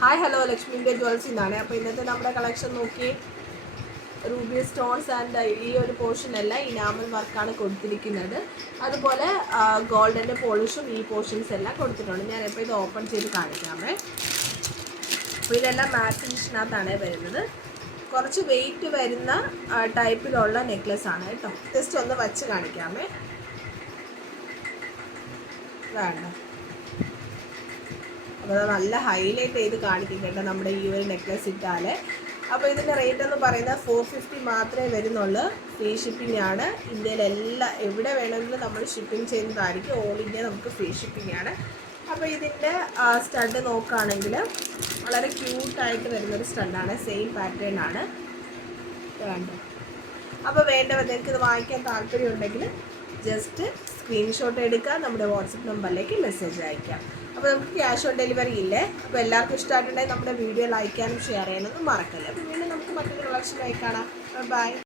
Hi hello ലക്ഷ്മിൻ്റെ ജ്വൽസിൽ നിന്നാണ്. അപ്പോൾ ഇന്നത്തെ നമ്മുടെ കളക്ഷൻ നോക്കി. റൂബി സ്റ്റോൺസ് ആൻഡ് ഈ ഒരു പോർഷനല്ല ഇനാമൽ വർക്കാണ് കൊടുത്തിരിക്കുന്നത്. അതുപോലെ ഗോൾഡൻ്റെ പോളിഷും ഈ പോർഷൻസ് എല്ലാം കൊടുത്തിട്ടുണ്ട്. ഞാനിപ്പോൾ ഇത് ഓപ്പൺ ചെയ്ത് കാണിക്കാമേ. അപ്പോൾ ഇതെല്ലാം മാറ്റ് ഫിനിഷിനകത്താണ് വരുന്നത്. കുറച്ച് വെയിറ്റ് വരുന്ന ടൈപ്പിലുള്ള നെക്ലസ് ആണ് കേട്ടോ. ജസ്റ്റ് ഒന്ന് വച്ച് കാണിക്കാമേ. വേണ്ട, അപ്പോൾ നല്ല ഹൈലൈറ്റ് ചെയ്ത് കാണിക്കും കേട്ടോ നമ്മുടെ ഈ ഒരു നെക്ലസ് ഇട്ടാൽ. അപ്പോൾ ഇതിൻ്റെ റേറ്റ് എന്ന് പറയുന്നത് 450 മാത്രമേ വരുന്നുള്ളൂ. ഫ്രീ ഷിപ്പിംഗ് ആണ്. ഇന്ത്യയിലെല്ലാം എവിടെ വേണമെങ്കിലും നമ്മൾ ഷിപ്പിംഗ് ചെയ്യുന്നതായിരിക്കും. ഓൾ ഇന്ത്യ നമുക്ക് ഫ്രീ ഷിപ്പിംഗ് ആണ്. അപ്പോൾ ഇതിൻ്റെ സ്റ്റഡ് നോക്കുകയാണെങ്കിൽ വളരെ ക്യൂട്ടായിട്ട് വരുന്നൊരു സ്റ്റഡാണ്. സെയിം പാറ്റേൺ ആണ്. വേണ്ട, അപ്പോൾ വേണ്ടവർക്ക് ഇത് വാങ്ങിക്കാൻ താല്പര്യമുണ്ടെങ്കിൽ ജസ്റ്റ് സ്ക്രീൻഷോട്ട് എടുക്കുക, നമ്മുടെ വാട്സപ്പ് നമ്പറിലേക്ക് മെസ്സേജ് അയക്കാം. അപ്പോൾ നമുക്ക് ക്യാഷ് ഓൺ ഡെലിവറി ഇല്ലേ. അപ്പോൾ എല്ലാവർക്കും ഇഷ്ടമായിട്ടുണ്ടെങ്കിൽ നമ്മുടെ വീഡിയോ ലൈക്ക് ചെയ്യാനും ഷെയർ ചെയ്യാനൊന്നും മറക്കല്ലേ. അപ്പോൾ വീണ്ടും നമുക്ക് മറ്റൊരു കളക്ഷനായി കാണാം. ബൈ.